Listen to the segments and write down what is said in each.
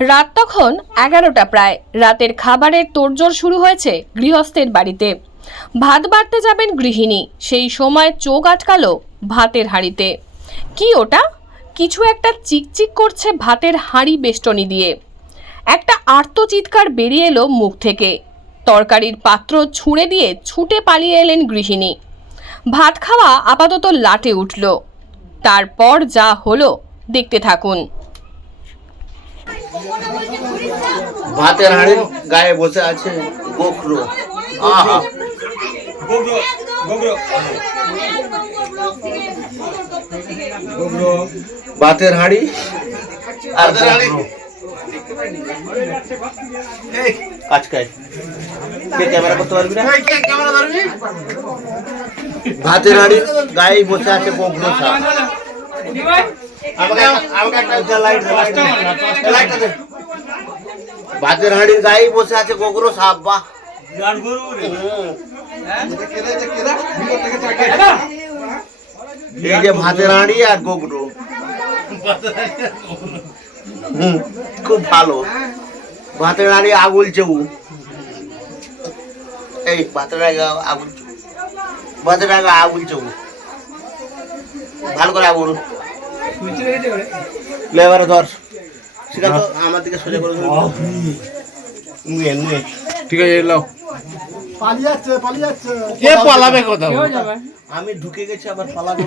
রাত তখন এগারোটা প্রায়। রাতের খাবারের তোড়জোড় শুরু হয়েছে গৃহস্থের বাড়িতে। ভাত বাড়তে যাবেন গৃহিণী, সেই সময় চোখ আটকালো ভাতের হাঁড়িতে। কি ওটা? কিছু একটা চিকচিক করছে ভাতের হাঁড়ি বেষ্টনী দিয়ে। একটা আর্ত চিৎকার বেরিয়ে এলো মুখ থেকে। তরকারির পাত্র ছুঁড়ে দিয়ে ছুটে পালিয়ে এলেন গৃহিণী। ভাত খাওয়া আপাতত লাটে উঠল। তারপর যা হলো দেখতে থাকুন। ভাতের হাঁড়ির গায়ে বসে আছে গোখরো। আহা। ভাতের হাঁড়ি আর আজকাল কে ক্যামেরা করতে পারবি না? ভাতের হাঁড়ির গায়ে বসে আছে গোখরো ভাতের হাঁড়ির গায়ে বসে আছে গোখরো সাপ বা এই যে ভাতের হাঁড়ি আর গোগরো। হুম, খুব ভালো। ভাতের হাঁড়ি আগুল চেউ। এই ভাতের হাঁড়ি আগুল চেউ। ভাতের হাঁড়ি আগুল চেউ। ভালো করে আগুল লেবারে ধর। সেটা তো আমার দিকে সোজা করে। নুয়ে নুয়ে ঠিক আছে এলাও পালিয়ে যাচ্ছে পালিয়ে যাচ্ছে কে পালাবে? কোথাও আমি ঢুকে গেছি আবার পালাবো।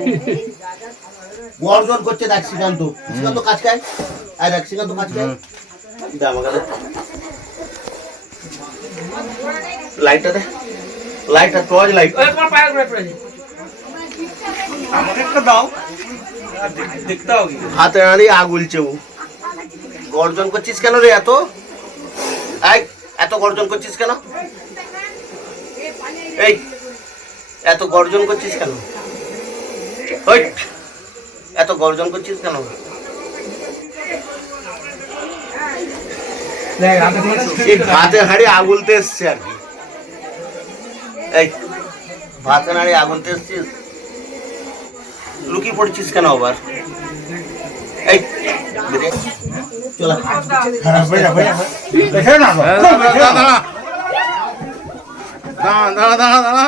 গর্জন করছে দেখ শ্রীকান্ত। শ্রীকান্ত কাজ খায় আর দেখ শ্রীকান্ত কাজ খায় আমাকে লাইটটা দে। লাইটটা টর্চ লাইট হাতে আনি আগুল চেউ গর্জন করছিস কেন রে এত? এত গর্জন করছিস কেন? এই, এত গর্জন করছিস কেন? এত গর্জন করছিস কেন? ভাতের হাঁড়ি আগুলতে এসছে আর কি। এই ভাতের হাঁড়ি আগুলতে এসছিস? লুকিয়ে পড়ছিস কেন আবার? এই বেরে দাঁড়া। দাঁড়া দাঁড়া দাঁড়া দাঁড়া।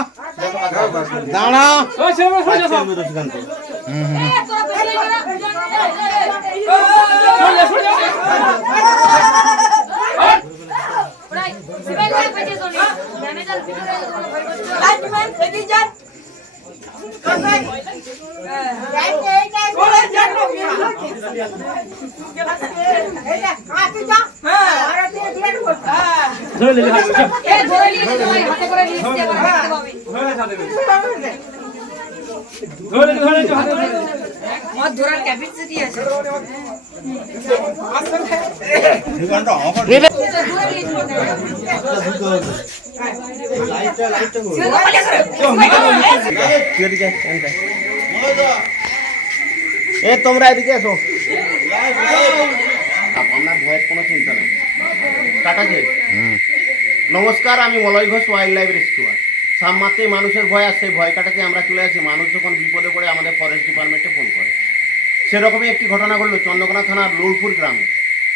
ক্যাপাসিটি আছে এ, তোমরা এদিকে এসো। আপনার ভয়ের কোনো চিন্তা নেই। কাটাছে নমস্কার, আমি Malay Ghosh wild life rescuer সামমাত্রেই মানুষের ভয়, আর সেই ভয় কাটাতে আমরা চলে আসি। মানুষ যখন বিপদে পড়ে, আমাদের ফরেস্ট ডিপার্টমেন্টে ফোন করে। সেরকমই একটি ঘটনা ঘটলো চন্দ্রকোনা থানার লুলপুর গ্রামে।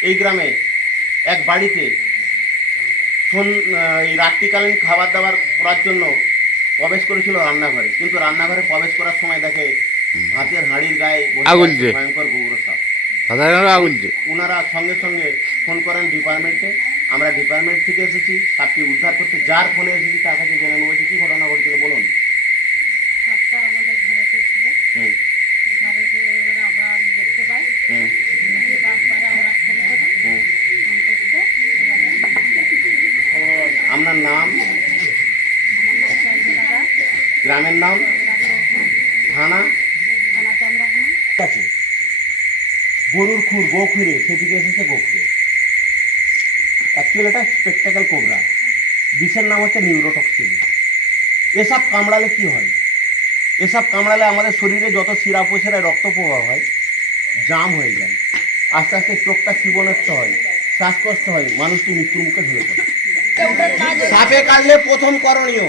এই গ্রামে এক বাড়িতে এই রাত্রিকালীন খাবার দাবার করার জন্য প্রবেশ করেছিল রান্নাঘরে। কিন্তু রান্নাঘরে প্রবেশ করার সময় দেখে ভাতের হাঁড়ির গায়ে আগুন যে। ভয়ঙ্কর গোবর সাপ সাধারণ আগুলছে ওনারা সঙ্গে সঙ্গে ফোন করেন ডিপার্টমেন্টে। আমরা ডিপার্টমেন্ট থেকে এসেছি সাপটি উদ্ধার করতে যার ফোনে এসেছি তার কাছে জেনে নেব কী ঘটনা ঘটেছিল বলুন। সাপটা আমাদের ঘরেতে ছিল হুম। ঘরেতে এবারে আমরা আমি দেখতে পাই হুম। তারপরে আমরা ফোন করি। ফোন করতে আপনার নাম আমার নাম চন্দ্রদাদা গ্রামের নাম? থানা? আছে গরুর খুর গোখুরে সেটিতে এসেছে গোখুরে অ্যাকচুয়ালি এটা স্পেকটাকেল কোবরা বিষের নাম হচ্ছে নিউরোটক্সিন এসব কামড়ালে কি হয়? এসব কামড়ালে আমাদের শরীরে যত শিরা উপশিরায় রক্ত প্রবাহ হয়, জাম হয়ে যায়। আস্তে আস্তে চোখটা শিবনষ্ট হয়, শ্বাসকষ্ট হয়, মানুষটি মৃত্যুর মুখে ঢুকে পড়ে। সাপে কাটলে প্রথম করণীয়।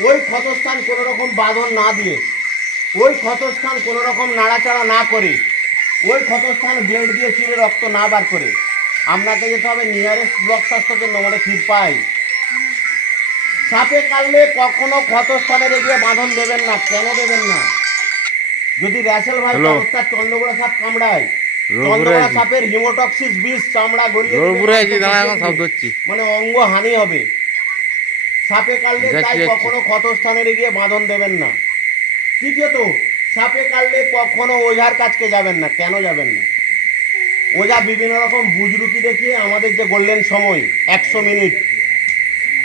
ওই ক্ষতস্থান কোনো রকম বাঁধন না দিয়ে ওই ক্ষতস্থান কোনো রকম নাড়াচাড়া না করে ওই ক্ষতস্থান ব্লেড দিয়ে চিরে রক্ত না বার করে আপনাকে যেতে হবে নিয়ারেস্ট ব্লক স্বাস্থ্য কেন্দ্র মানে ক্ষীরপাই সাপে কাটলে কখনো ক্ষতস্থানে রেখে বাঁধন দেবেন না কেন দেবেন না যদি র্যাসেল ভাই. তার চন্দ্রগোড়া সাপ কামড়ায় চন্দ্রগোড়া সাপের হিমোটক্সিস বিষ চামড়া গলিয়ে। দিবে। মানে অঙ্গ হানি হবে সাপে কাটলে তাই। কখনো ক্ষতস্থানে গিয়ে বাঁধন দেবেন না। তৃতীয়ত সাপে কাটলে কখনো ওঝার কাছকে যাবেন না। কেন যাবেন না? ওঝা বিভিন্ন রকম বুজরুকি দেখিয়ে আমাদের যে গোল্ডেন সময় একশো মিনিট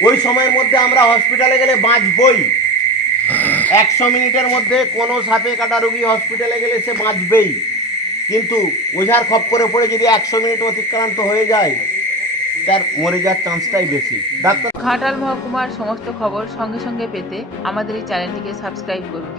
ওই সময়ের মধ্যে আমরা হসপিটালে গেলে বাঁচবই। একশো মিনিটের মধ্যে কোনো সাপে কাটা রুগী হসপিটালে গেলে সে বাঁচবেই। কিন্তু ওঝার খপ্পরে পড়ে যদি একশো মিনিট অতিক্রান্ত হয়ে যায় তার মরে যাওয়ার চান্সটাই বেশি। ডাক্তার ঘাটাল মহকুমার সমস্ত খবর সঙ্গে সঙ্গে পেতে আমাদের এই চ্যানেলটিকে সাবস্ক্রাইব করুন।